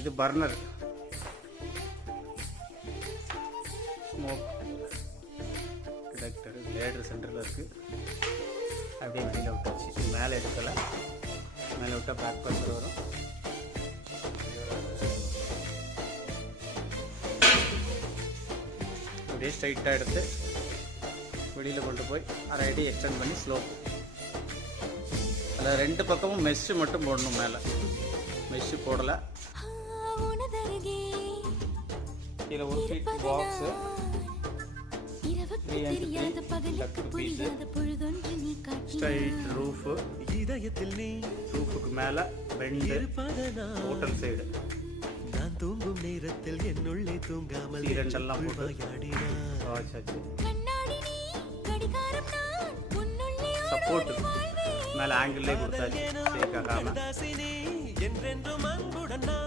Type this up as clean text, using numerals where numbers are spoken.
இது burner smoke detector. Ladder சென்டரில் இருக்குது. அப்படியே வெளியில் விட்டாச்சு. இது மேலே எடுக்கலை. மேலே விட்டால் பேக் ப்ரெஷர் வரும். அப்படியே ஸ்ட்ரைட்டாக எடுத்து வெளியில் கொண்டு போய் அரை அடி எக்ஸ்டெண்ட் பண்ணி ஸ்லோப். அதில் 2 பக்கமும் மெஷ்ஷு மட்டும் போடணும். மேலே மெஷ்ஷு போடலை. இதில் 1 feet box, 3 piece, straight roof, ரூஃபுக்கு மேலே பெண்டு, ஹோட்டல் சைடு நான் தூங்கும் நேரத்தில் என்னுள்ளே தூங்காமல் இரண்டெல்லாம் போட்டு சப்போர்ட் மேலே ஆங்கிள்லேயே கொடுத்தாச்சு.